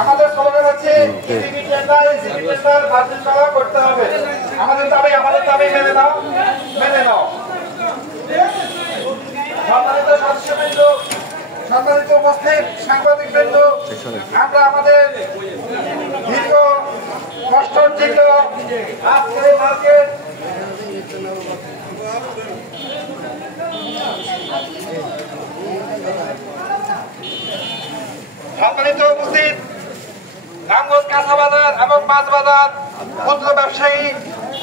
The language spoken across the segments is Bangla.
আমাদের স্লোগান হচ্ছে করতে হবে। আমাদের দাবি মেনে নাও, মেনে নাও। সম্মানিত সদস্যবৃন্দ, সম্মানিত উপস্থিত সাংবাদিকবৃন্দ, আমরা আমাদের দীর্ঘ কষ্টার্জিত আজকের মার্কেট সম্মানিত উপস্থিত রামগঞ্জ কাঁচা বাজার এবং মাছ বাজার ক্ষুদ্র ব্যবসায়ী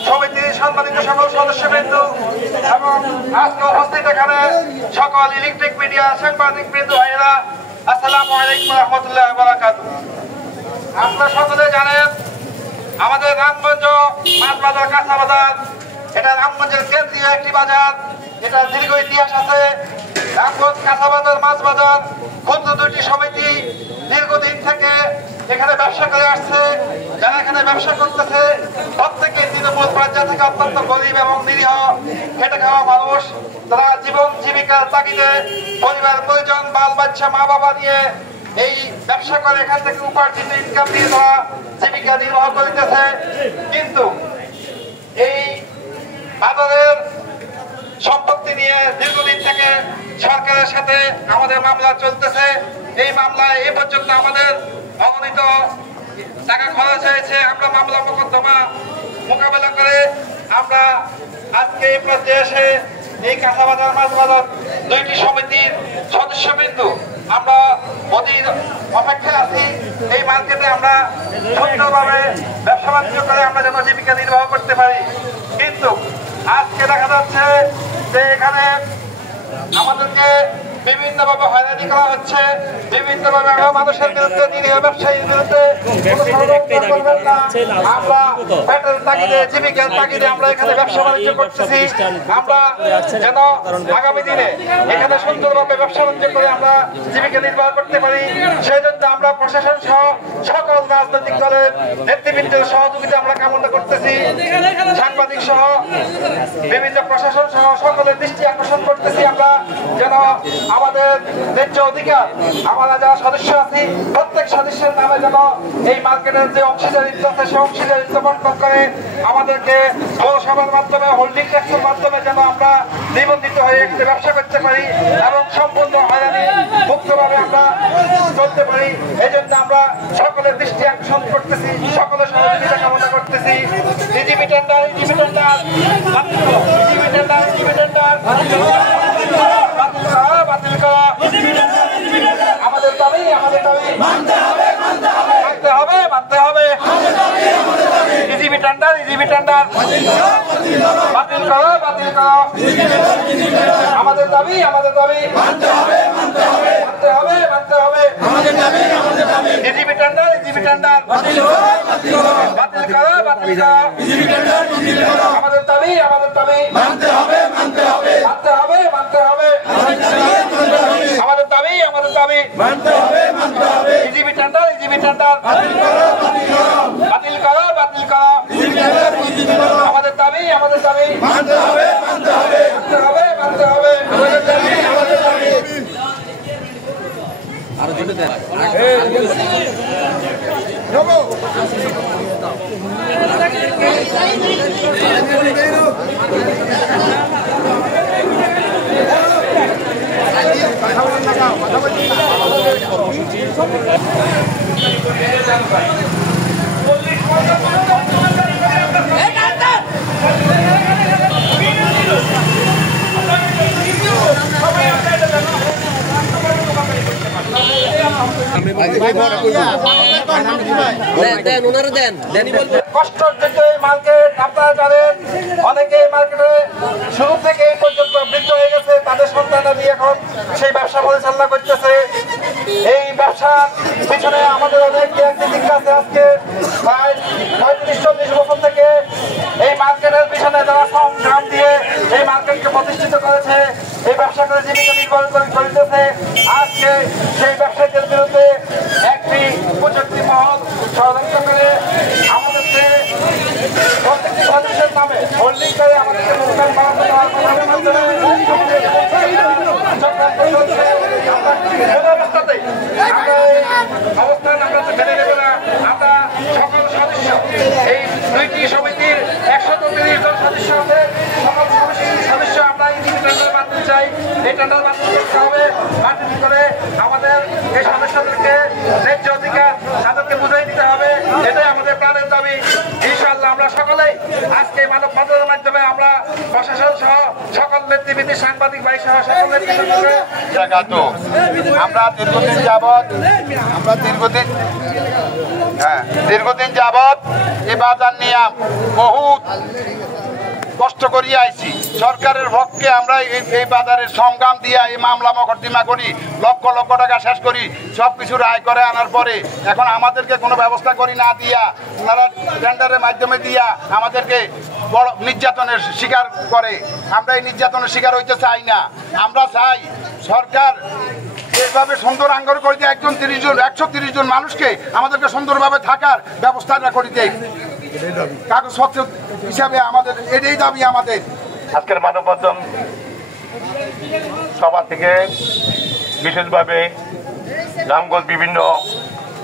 সমিতির সম্মানিত সকল সদস্যবৃন্দ এবং আজকে উপস্থিত এখানে সকল ইলেকট্রিক মিডিয়া সাংবাদিক বৃন্দ ভাইয়েরা, আসসালামু আলাইকুম ওয়া রাহমাতুল্লাহি ওয়া বারাকাতুহু। আপনারা সকলে জানেন আমাদের রামগঞ্জ মাছ বাজার কাঁচা বাজার এটা রামগঞ্জের কেন্দ্রীয় একটি বাজার। এটা দীর্ঘ ইতিহাস আছে। রামগঞ্জ কাঁচা বাজার মাছ বাজার ক্ষুদ্র দুইটি সমিতি দীর্ঘদিন থেকে এখানে ব্যবসা করে আসছে। যারা এখানে ব্যবসা করতেছে প্রত্যেকে তৃণমূল পর্যায় থেকে অত্যন্ত গরিব এবং নিরীহ খেটে খাওয়া মানুষ। তারা জীবন জীবিকার তাগিদে পরিবার পরিজন বাল বাচ্চা মা বাবা নিয়ে এই ব্যবসা করে এখান থেকে উপার্জিত ইনকাম দিয়ে তারা জীবিকা নির্বাহ করিতেছে। কিন্তু এই বাজারের সম্পত্তি নিয়ে দীর্ঘদিন থেকে সরকারের সাথে আমাদের মামলা চলতেছে। এই মামলায় এ পর্যন্ত আমাদের অগণিত টাকা খরচ হয়েছে। আমরা মামলা মোকদ্দমা মোকাবেলা করে আমরা আজকে এই পর্যায়ে এসে এই কাঁচা বাজার মাছ বাজার দুইটি সমিতির সদস্যবৃন্দ আমরা অধীর অপেক্ষায় আছি। এই মার্কেটে আমরা সুন্দরভাবে ব্যবসা বাণিজ্য করে আমরা যেন জীবিকা নির্বাহ করতে পারি। কিন্তু আজকে দেখা যাচ্ছে যে এখানে আমাদেরকে বিভিন্নভাবে হয়রানি করা হচ্ছে, বিভিন্নভাবে মানুষের বিরুদ্ধে নিরীহ ব্যবসায়ীর বিরুদ্ধে আমরা পেটের তাগিদে জীবিকার তাগিদে আমরা এখানে ব্যবসা বাণিজ্য করতেছি। আমরা যেন আগামী দিনে এখানে সুন্দরভাবে ব্যবসা বাণিজ্য করে আমরা জীবিকা নির্বাহ করতে পারি, সেই জন্য আমরা প্রশাসন সহ সকল রাজনৈতিক দলের নেতৃবৃন্দের সহযোগিতা আমরা কামনা করতেছি। সাংবাদিক সহ বিভিন্ন প্রশাসন সহ সকলের দৃষ্টি আকর্ষণ করতেছি আমরা যেন আমাদের ন্যায্য অধিকার আমরা যারা সদস্য আছি প্রত্যেক সদস্যের নামে যেন এই মার্কেটের যে অংশীদারিত্ব আছে সেই অংশীদারিত্ব বন্টন করে আমাদেরকে পৌরসভার মাধ্যমে হোল্ডিং ট্যাক্সের মাধ্যমে যেন আমরা নিবন্ধিত হয়ে এখানে ব্যবসা করতে পারি এবং সম্পূর্ণ হয়রানি মুক্তভাবে আমরা চলতে পারি। এই জন্য আমরা সকলের দৃষ্টি আকর্ষণ করতেছি, সকলের সহযোগিতা কামনা করতেছি। ইজিবি টেন্ডার, ইজিবি টেন্ডার, ইজিবি টেন্ডার, ইজিবি টেন্ডার বাতিল করা আমাদের দাবি, আমাদের দাবি মানতে হবে, মানতে হবে, মানতে হবে। ইজিবি টেন্ডার, ইজিবি টেন্ডার বাতিল করো, বাতিল করো আমাদের দাবি, আমাদের দাবি মানতে হবে, মানতে হবে, মানতে হবে, মানতে হবে আমাদের দাবি, আমাদের দাবি। ইজিবি টেন্ডার, ইজিবি টেন্ডার বাতিল করো, বাতিল করো, বাতিল করো, বাতিল করো ইজিবি টেন্ডার, ইজিবি টেন্ডার আমাদের দাবি, আমাদের দাবি মানতে হবে, মানতে হবে, মানতে হবে, মানতে হবে আমাদের দাবি, আমাদের দাবি মানতে হবে, মানতে হবে। ইজিবি টেন্ডার, ইজিবি টেন্ডার বাতিল করো, বাতিল করো, বাতিল করো, বাতিল করো ইজিবি টেন্ডার, ইজিবি টেন্ডার আমাদের দাবি, আমাদের দাবি মানতে হবে, মানতে হবে, মানতে হবে, মানতে হবে আমাদের দাবি, আমাদের দাবি। আরো জুড়ে দেন নগো কর্মসূচি কষ্টযোগ্য এই মার্কেট আপনারা জানেন, অনেকে মার্কেটে শুরু থেকে এই পর্যন্ত বৃদ্ধ হয়ে গেছে, তাদের সন্তানরা দিয়ে এখন সেই ব্যবসা পরিচালনা করতেছে। এই ব্যবসার পিছনে আমাদের অনেক দিক আছে। আজকে প্রায় 35-40 বছর থেকে এই মার্কেটের পিছনে যারা সংগ্রাম দিয়ে এই মার্কেটকে প্রতিষ্ঠিত করেছে, এই ব্যবসা করে জীবিকা নির্বাহ করিতেছে, আজকে সেই ব্যবসায়ীদের বিরুদ্ধে একটি উপযুক্ত মহল ষড়যন্ত্র করে আমাদেরকে প্রত্যেকটি সদস্যের নামে হোল্ডিং করে আমাদেরকে দোকান বাড়াতে অবস্থাতেই আমরা এই অবস্থান আমরা মেনে নেব না। আমরা সকল সদস্য এই দুইটি সমিতির 130 জন সদস্য আছে, সকল সদস্য আমরা এই টেন্ডার বাতিল চাই। এই টেন্ডার বাতিল করতে হবে, বাতিল করে আমাদের এই সদস্যদেরকে ন্যায্য অধিকার তাদেরকে বুঝাই দিতে হবে। এটাই আমাদের প্রাণের দাবি। ইনশাআল্লাহ আমরা সকলেই আজকে মানব বন্ধনের মাধ্যমে আমরা প্রশাসন সহ সকল নেতৃবৃন্দ, সাংবাদিক ভাই সহ সকল নেতৃবৃন্দকে আমরা দীর্ঘদিন যাবৎ এই বাজার নিয়ে বহুত কষ্ট করিয়া আইছি। সরকারের পক্ষে আমরা এই বাজারের সংগ্রাম দিয়া এই মামলা মকদ্দমা করি, লক্ষ লক্ষ টাকা শেষ করি, সব কিছু রায় করে আনার পরে এখন আমাদেরকে কোনো ব্যবস্থা করি না দিয়া ওনারা টেন্ডারের মাধ্যমে দিয়া আমাদেরকে বড় নির্যাতনের শিকার করে। আমরা এই নির্যাতনের শিকার হইতে চাই না। আমরা চাই সরকার এইভাবে সুন্দর আঙ্গর করে দিয়ে 130 জন মানুষকে আমাদেরকে সুন্দরভাবে থাকার ব্যবস্থাটা করে দেয় কাগজপত্র হিসাবে। আমাদের এটাই দাবি আমাদের। আজকের মানববন্ধন সভা থেকে বিশেষভাবে রামগঞ্জ বিভিন্ন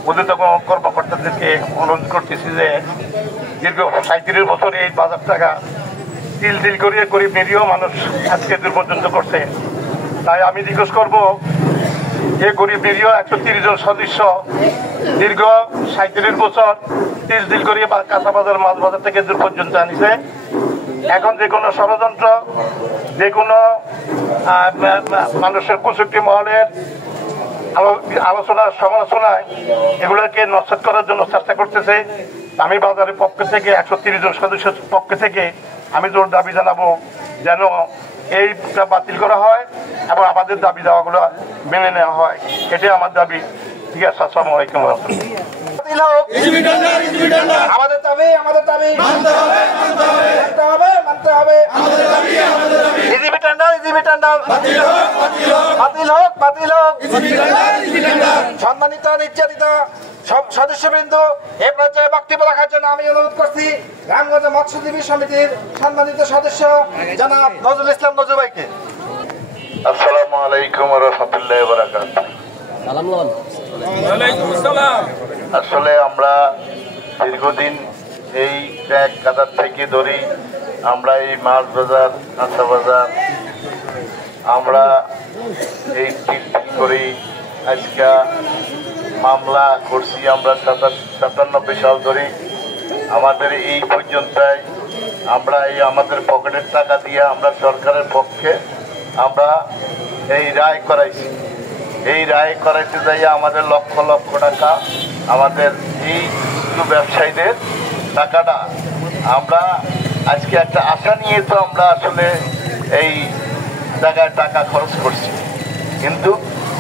ঊর্ধ্বতন কর্মকর্তাদেরকে অনুরোধ করতেছি যে দীর্ঘ 37 বছর এই বাজার টাকা তিল করিয়ে গরিব নিরীহ মানুষ আজকে দূর পর্যন্ত করছে। তাই আমি রিকোয়েস্ট করব, এই গরিব নিরীহ 130 জন সদস্য দীর্ঘ 37 বছর তিল করিয়ে কাঁচা বাজার, মাছ বাজার থেকে দূর পর্যন্ত আনিছে। এখন যে কোনো ষড়যন্ত্র, যে কোনো মানুষের কুচুক্তি মহলের আলোচনা সমালোচনায় এগুলোকে নস্যাৎ করার জন্য চেষ্টা করতেছে। আমি বাজারের পক্ষ থেকে 130 জন সদস্যের পক্ষ থেকে আমি জোর দাবি জানাবো যেন এইটা বাতিল করা হয় এবং আমাদের দাবি দেওয়াগুলো মেনে নেওয়া হয়। এটাই আমার দাবি। ঠিক আছে, আসসালামু আলাইকুম। আমাদের দাবি মানতে হবে। সম্মানিত নির্যাতিত সব সদস্যবৃন্দ, এ পর্যায়ে বক্তব্য রাখার জন্য আমি অনুরোধ করছি রামগঞ্জ মৎস্যজীবী সমিতির সম্মানিত সদস্য জনাব নজরুল ইসলাম নজরুল ভাইকে। আসসালামু আলাইকুম ওয়া রাহমাতুল্লাহি ওয়া বারাকাতুহু। আসলে আমরা দীর্ঘদিন এই ট্র্যাক কাদার থেকে ধরি, আমরা এই মাছ বাজার, কাঁচা বাজার আমরা এই তিল করি। আজকে মামলা করছি আমরা 97 সাল ধরে। আমাদের এই পর্যন্ত আমরা এই আমাদের পকেটের টাকা দিয়ে আমরা সরকারের পক্ষে আমরা এই রায় করাইছি। এই রায় করাইতে যাই আমাদের লক্ষ লক্ষ টাকা, আমাদের এই ব্যবসায়ীদের টাকাটা আমরা আজকে একটা আশা নিয়ে তো আমরা আসলে এই জায়গায় টাকা খরচ করছি। কিন্তু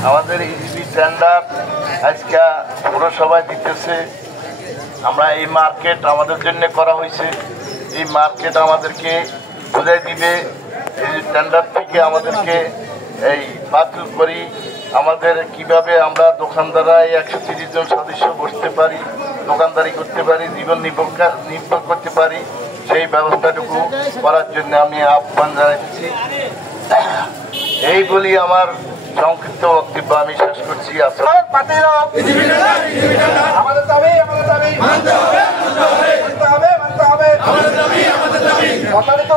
আমাদের ইসি টেন্ডার আজকে পুরসভায় দিতেছে। আমরা এই মার্কেট আমাদের জন্য করা হয়েছে, এই মার্কেট আমাদেরকে বুঝাই দিবে এই টেন্ডার থেকে আমাদেরকে এই বাতিল করি। আমাদের কিভাবে আমরা দোকানদাররা 130 জন সদস্য বসতে পারি, দোকানদারি করতে পারি, জীবন নির্ভর করতে পারি, সেই ব্যবস্থাটুকু করার জন্য আমি আহ্বান জানাচ্ছি। এই বলি আমার সংক্ষিপ্ত বক্তব্য আমি শেষ করছি।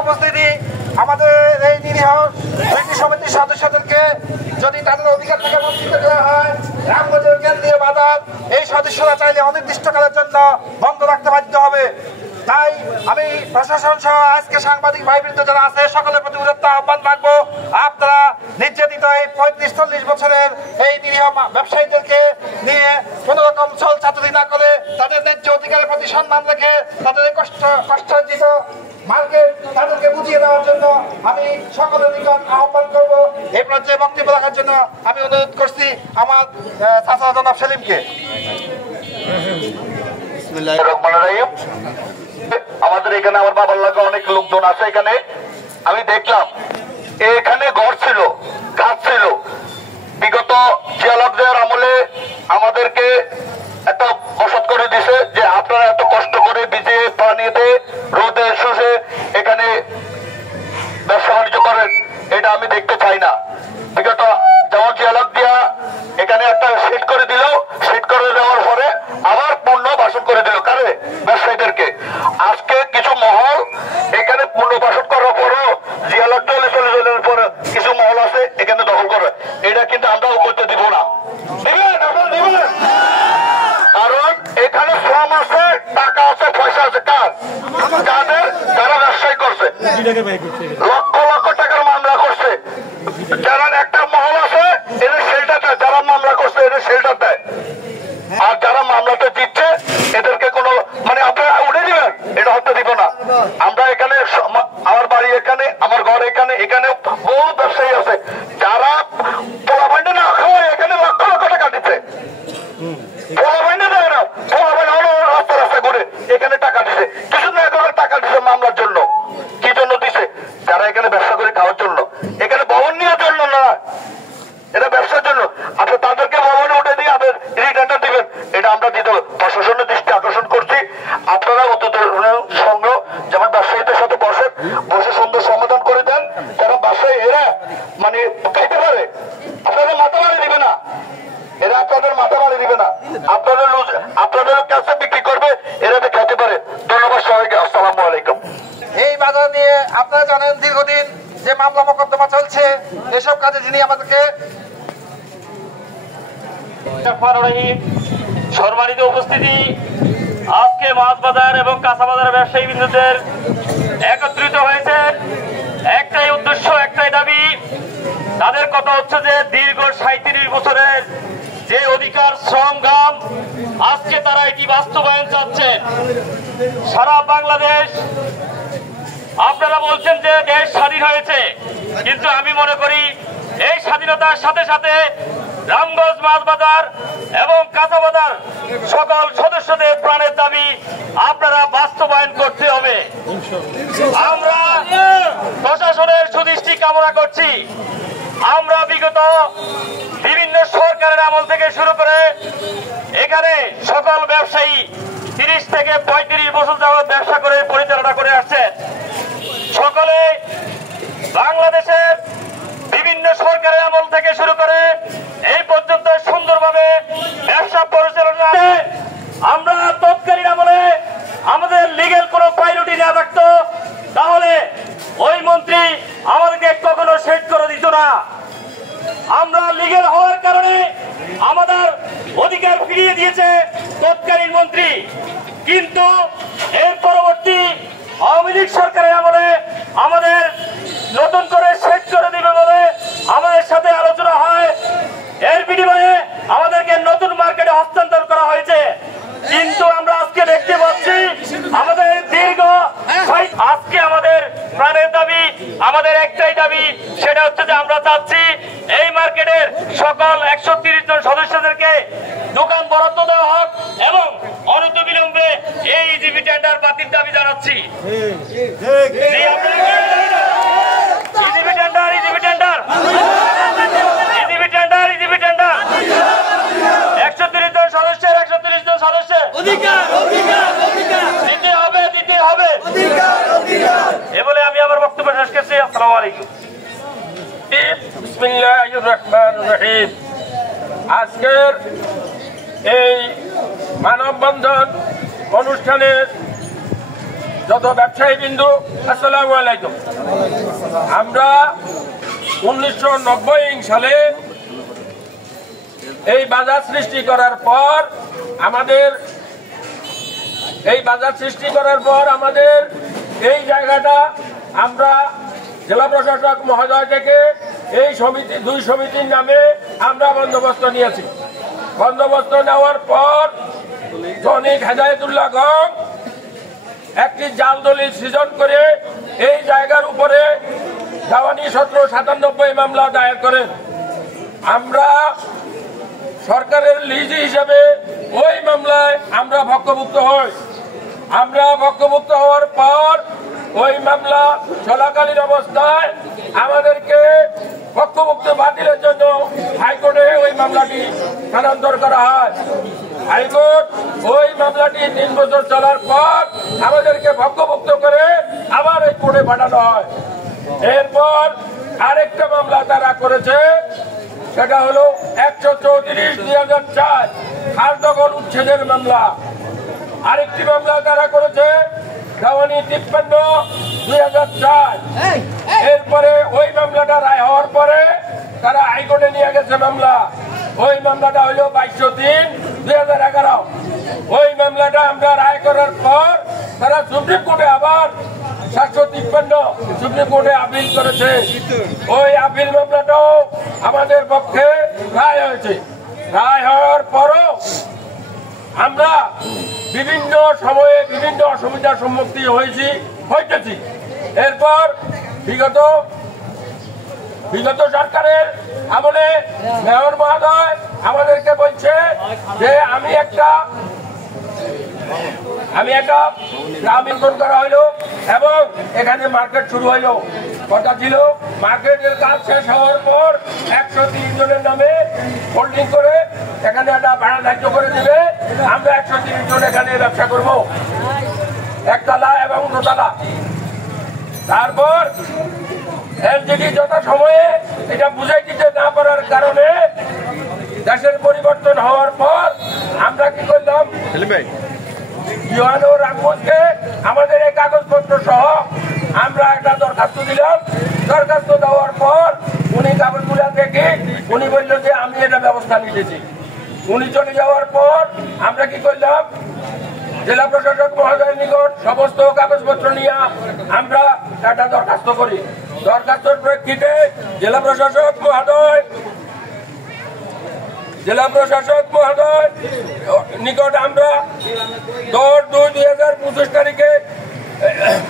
উপস্থিতি আমাদের এই নিরীহ দুইটি সমিতির সদস্যদেরকে যদি তাদের অধিকার থেকে বঞ্চিত করা হয়, রামগঞ্জের কেন্দ্রীয় বাজার এই সদস্যরা চাইলে অনির্দিষ্টকালের জন্য বন্ধ রাখতে বাধ্য হবে। তাই আমি প্রশাসন সহ আজকে সাংবাদিক ভাইবৃন্দ যারা আছে সকলের প্রতি উদাত্ত আহ্বান রাখবো, আপনারা নির্যাতিত এই 35-40 বছরের এই নিরীহ ব্যবসায়ীদেরকে নিয়ে কোন রকম ছল চাতুরি না করে তাদের ন্যায্য অধিকারের প্রতি সম্মান রেখে তাদের কষ্টার্জিত মার্কেট তাদেরকে বুঝিয়ে দেওয়ার জন্য আমি সকলের নিকট আহ্বান করবো। এই পর্যায়ে বক্তব্য রাখার জন্য আমি অনুরোধ করছি আমার চাচা জনাব সেলিমকে। আমাদের এখানে আমার বাবার লাগে অনেক লোকজন আছে। এখানে আমি দেখলাম এখানে ঘর ছিল, গাছ ছিল। বিগত জিয়ালকদের আমলে আমাদেরকে একটা বসত করে দিছে যে আপনারা এত কষ্ট করে ভিজে পানিতে রোদে শুষে এখানে ব্যবসা বাণিজ্য করেন, এটা আমি দেখতে চাই না। বিগত যেমন জিয়ালক দিয়া এখানে একটা সেট করে দিল, সেট করে দেওয়ার পরে আবার পূর্ণ বাসন করে দিল কারে? ব্যবসায়ীদেরকে। আজকে কিছু মহল এখানে পূর্ণ বাসন করার পরও জিয়ালক চলে যাওয়ার পরে কিছু মহল আছে এখানে দখল করে। এটা কিন্তু আমরাও করতে দিব না। কারণ এখানে শ্রম আছে, টাকা আছে, পয়সা আছে কার? যাদের যারা ব্যবসায়ী করছে, লক্ষ লক্ষ টাকার মামলা করছে। যারা একটা মহল আছে এদের শেল্টার দেয়, যারা মামলা করছে এদের শেল্টার দেয়। আর যারা মামলাটা জিতছে এদেরকে কোনো মানে আপনারা উঠে দিবেন, এটা হতে দিব না। আমরা এখানে আমার বাড়ি এখানে, আমার ঘর এখানে, এখানে বহু ব্যবসায়ী আছে যারা পোলাপাইন্ডে না খাওয়ায় এখানে লক্ষ লক্ষ টাকা দিচ্ছে। পোলাপাইন্ডে দেয় না, পোলাপাইন্ডে রাস্তা রাস্তা ঘুরে এখানে টাকা দিচ্ছে। কিছু না করে টাকা দিচ্ছে মামলার জন্য। কি জন্য দিছে? যারা এখানে ব্যবসা করে খাওয়ার জন্য, এখানে ভবন নেওয়ার জন্য না, এটা ব্যবসার জন্য। আপনি তাদেরকে ভবনে উঠে দিয়ে আপনার রিটার্নটা দিবেন, এটা আমরা দিতে হবে। প্রশাসনের দৃষ্টি আকর্ষণ করছি, আপনারা অত্যন্ত সংগ্রহ যেমন ব্যবসায়ীদের সাথে বসে সুন্দর সমাধান করে দেন, কারণ ব্যবসায়ী এরা মানে খাইতে পারে, আপনাদের মাথা মারি দিবে না, এরা আপনাদের মাথা মারি দিবে না, আপনাদের কাছে বিক্রি করবে, এরা খাইতে পারে। ধন্যবাদ সবাইকে, আসসালামু আলাইকুম। এই বাজার নিয়ে আপনারা জানেন দীর্ঘদিন যে মামলা মোকদ্দমা চলছে, এসব কাজে যিনি আমাদেরকে সম্মানিত উপস্থিতি, আজকে মাছ বাজার এবং কাঁচা বাজার ব্যবসায়ী বিন্দুদের একত্রিত হয়েছে একটাই উদ্দেশ্য, একটাই দাবি। তাদের কথা হচ্ছে যে দীর্ঘ 37 বছরের যে অধিকার সংগ্রাম, আজকে তারা এটি বাস্তবায়ন চাচ্ছেন। সারা বাংলাদেশ আপনারা বলছেন যে দেশ স্বাধীন হয়েছে, কিন্তু আমি মনে করি এই স্বাধীনতার সাথে সাথে রামগঞ্জ মাছ বাজার এবং কাঁচা বাজার সকল সদস্যদের প্রাণের দাবি আপনারা বাস্তবায়ন করতে হবে। আমরা প্রশাসনের সুদৃষ্টি কামনা করছি। আমরা বিগত বিভিন্ন সরকারের আমল থেকে শুরু করে এখানে সকল ব্যবসায়ী 30 থেকে 35 বছর যাবত ব্যবসা করে পরিচালনা করে আসছেন। সকলে বাংলাদেশের বিভিন্ন সরকারের আমল থেকে শুরু করে এই পর্যন্ত সুন্দরভাবে ব্যবসা পরিচালনা। আমরা তৎকালীন আমলে আমাদের লিগেল কোনো প্রায়োরিটি না থাকতো, তাহলে ওই মন্ত্রী আমাদেরকে কখনো সেট করে দিত না। আমরা লিগেল হওয়ার কারণে আমাদের অধিকার ফিরিয়ে দিয়েছে তৎকালীন মন্ত্রী, কিন্তু এর পরবর্তী আওয়ামী লীগ সরকারের আমলে আমাদের নতুন করে সেট করে দিবে বলে আমাদের সাথে আলোচনা হয়। এর বিনিময়ে আমাদেরকে নতুন মার্কেটে হস্তান্তর করা হয়েছে, কিন্তু আমরা আজকে দেখতে পাচ্ছি আমাদের দীর্ঘ আজকে আমাদের প্রাণের দাবি, আমাদের একটাই দাবি, সেটা হচ্ছে যে আমরা চাচ্ছি এই মার্কেটের সকল 130 জন সদস্যদেরকে দোকান বরাদ্দ দেওয়া হোক এবং অনতিবিলম্বে এই ইজিবি টেন্ডার বাতিল দাবি জানাচ্ছি। ইজিবি টেন্ডার, ইজিবি টেন্ডার, ইজিবি টেন্ডার, ইজিবি টেন্ডার, 130 জন সদস্যের 130 জন সদস্যের দিতে হবে, দিতে হবে। এ বলে আমি আমার বক্তব্য শেষ করছি। আসসালামু আলাইকুম। বিসমিল্লাহির রহমানির রহিম। আজকের এই মানববন্ধন অনুষ্ঠানের যত ব্যবসায়ী বিন্দু, আসসালামু আলাইকুম। আমরা 1990 সালে এই বাজার সৃষ্টি করার পর আমাদের এই জায়গাটা আমরা জেলা প্রশাসক মহোদয় থেকে এই সমিতি, 2 সমিতির নামে আমরা বন্দোবস্ত নিয়েছি। বন্দোবস্ত নেওয়ার পর জনিক হেদায়েতুল্লাহ গং একটি জাল দলিল সৃজন করে এই জায়গার উপরে দেওয়ানি 1797 মামলা দায়ের করেন। আমরা সরকারের লিজ হিসেবে ওই মামলায় আমরা ভক্তভুক্ত হই। আমরা ভক্তভুক্ত হওয়ার পর ওই মামলা চলাকালীন অবস্থায় আমাদেরকে ভক্তভুক্ত বাতিলের জন্য হাইকোর্টে ওই মামলাটি স্থানান্তর করা হয়। হাইকোর্ট ওই মামলাটি 3 বছর চলার পর আমাদেরকে ভক্তভুক্ত করে আবার এই কোর্টে পাঠানো হয়। এরপর আরেকটা মামলা তারা করেছে, সেটা হলো 134/2004 খাসদখল উচ্ছেদের মামলা। আরেকটি মামলা তারা করেছে দেওয়ানি 53/2004। এরপরে ওই মামলাটা রায় হওয়ার পরে তারা হাইকোর্টে নিয়ে গেছে মামলা। ওই মামলাটা হলো 22/3/2011। ওই মামলাটা আমরা রায় করার পর তারা সুপ্রিম কোর্টে আবার 753 সুপ্রিম কোর্টে আপিল করেছে। ওই আপিল মামলাটাও আমাদের পক্ষে রায় হয়েছে। রায় হওয়ার পরও আমরা বিভিন্ন সময়ে বিভিন্ন অসুবিধার সম্মুখীন হইতেছি। এরপর বিগত সরকারের আমলে মেয়র মহোদয় আমাদেরকে বলছে যে আমি একটা গ্রাম নির্মাণ করা হইলো এবং এখানে মার্কেট শুরু হইলো। কথা ছিল মার্কেটের কাজ শেষ হওয়ার পর 130 জনের নামে হোল্ডিং করে এখানে একটা ভাড়া ধার্য করে দিবে। আমরা 130 জন এখানে ব্যবসা করব, একতলা এবং দোতলা। তারপর এলজিডি যথা সময়ে এটা বুঝাই দিতে না পারার কারণে দেশের পরিবর্তন হওয়ার পর আমরা কি করলাম, ইউএনও রামগঞ্জকে আমাদের এই কাগজপত্র সহ আমরা একটা দরখাস্ত দিলাম। দরখাস্ত দেওয়ার পর উনি কাগজগুলা দেখে উনি বললো যে আমি এটা ব্যবস্থা নিতেছি। উনি চলে যাওয়ার পর আমরা কি করলাম, জেলা প্রশাসক মহোদয়ের নিকট সমস্ত কাগজপত্র নিয়ে আমরা একটা দরখাস্ত করি। দরখাস্তর প্রেক্ষিতে জেলা প্রশাসক মহোদয় নিকট আমরা 10/2/2025 তারিখে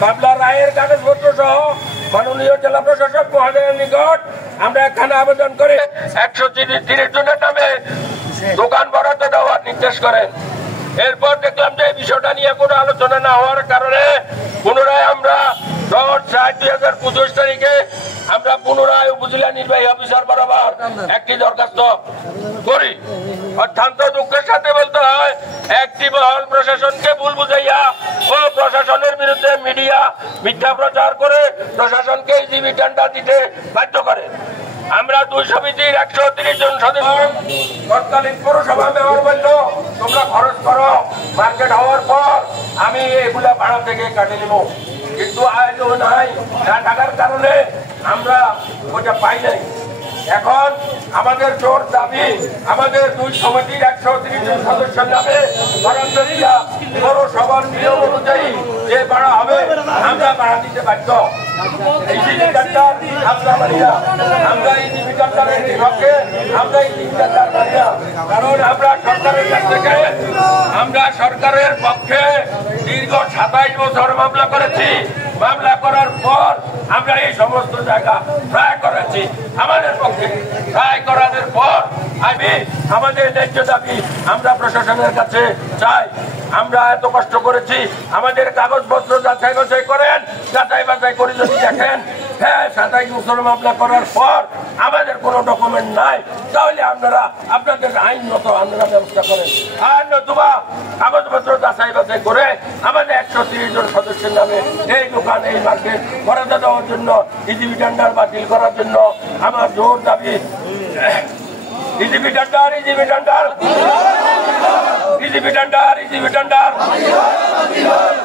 মামলা রায়ের কাগজপত্র সহ মাননীয় জেলা প্রশাসক মহোদয়ের নিকট আমরা একখানা আবেদন করে 130 জনের নামে দোকান বরাদ্দ দেওয়ার নির্দেশ করেন। এরপর দেখলাম যে এই বিষয়টা নিয়ে কোনো আলোচনা না হওয়ার কারণে পুনরায় আমরা 10/4/2025 তারিখে আমরা পুনরায় উপজেলা নির্বাহী অফিসার বরাবর একটি দরখাস্ত করি। অত্যন্ত দুঃখের সাথে বলতে হয়, একটি মহল প্রশাসনকে ভুল বুঝাইয়া ও প্রশাসনের বিরুদ্ধে মিডিয়া মিথ্যা প্রচার করে প্রশাসনকে ইজিবি টেন্ডার দিতে বাধ্য করে। আমরা 2 সমিতির 130 জন সদস্য তৎকালীন পৌরসভা মেয়র বলল তোমরা খরচ করো, মার্কেট হওয়ার পর আমি এগুলা ভাড়া থেকে কাটে নেব। কিন্তু আজও নাই, না টাকার কারণে আমরা ওটা পাই নাই। এখন আমাদের জোর দাবি আমাদের 2 সমিতির 130 জন সদস্যের নামে বরাদ্দ দিয়া পৌরসভার নিয়ম অনুযায়ী যে ভাড়া হবে আমরা ভাড়া দিতে বাধ্য। কারণ আমরা সরকারের পক্ষে দীর্ঘ 27 বছর মামলা করেছি। মামলা করার পর আমরা এই সমস্ত জায়গা রায় করেছি। আমাদের পক্ষে রায় করানোর পর আমাদের ন্যায্য দাবি আমরা প্রশাসনের কাছে চাই। আমরা এত কষ্ট করেছি, আমাদের কাগজপত্র যাচাই বাছাই করেন। যাচাই বাছাই করে যদি দেখেন হ্যাঁ 27 বছর মামলা করার পর আমাদের কোনো ডকুমেন্ট নাই, তাহলে আপনারা আপনাদের আইনগত আপনারা ব্যবস্থা করেন। আর নতুবা কাগজপত্র যাচাই বাছাই করে আমাদের 130 জন সদস্যের নামে এই দোকান এই মার্কেট বরাদ্দ দেওয়ার জন্য ইজিবি টেন্ডার বাতিল করার জন্য আমার জোর দাবি। ইজিবি টেন্ডার, ইজিবি টেন্ডার, ইজিবি টেন্ডার, ইজিবি টেন্ডার।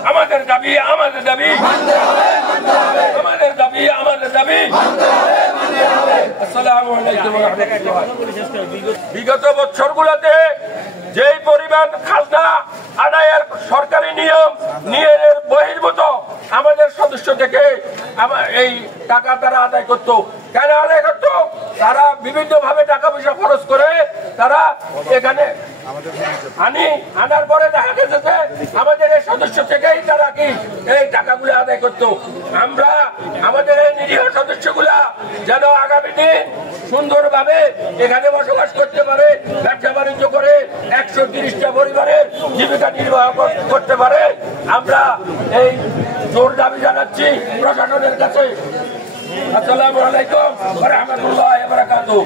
আমাদের দাবি, আমাদের দাবি, আমাদের দাবি, আমাদের দাবি। আসসালামু আলাইকুম ওয়া রাহমাতুল্লাহ। বিগত বছরগুলোতে যেই পরিমাণ খাজনা আদায়ের সরকারি নিয়মের বহির্ভূত আমাদের সদস্য থেকে এই টাকা তারা আদায় করতো। কেন আদায় করতো? তারা বিভিন্ন ভাবে টাকা পয়সা খরচ করে তারা এখানে আনার পরে দেখা গেছে যে আমাদের এই সদস্য থেকেই তারা কি এই টাকাগুলো আদায় করতো। আমরা আমাদের এই নিরীহ সদস্যগুলা যেন আগামী দিন সুন্দরভাবে এখানে বসবাস করতে পারে, ব্যবসা বাণিজ্য করে 130টা পরিবারের জীবিকা নির্বাহ করতে পারে, আমরা এই জোর দাবি জানাচ্ছি প্রশাসনের কাছে। আসসালামু আলাইকুম ওয়া রাহমাতুল্লাহি ওয়া বারাকাতুহু।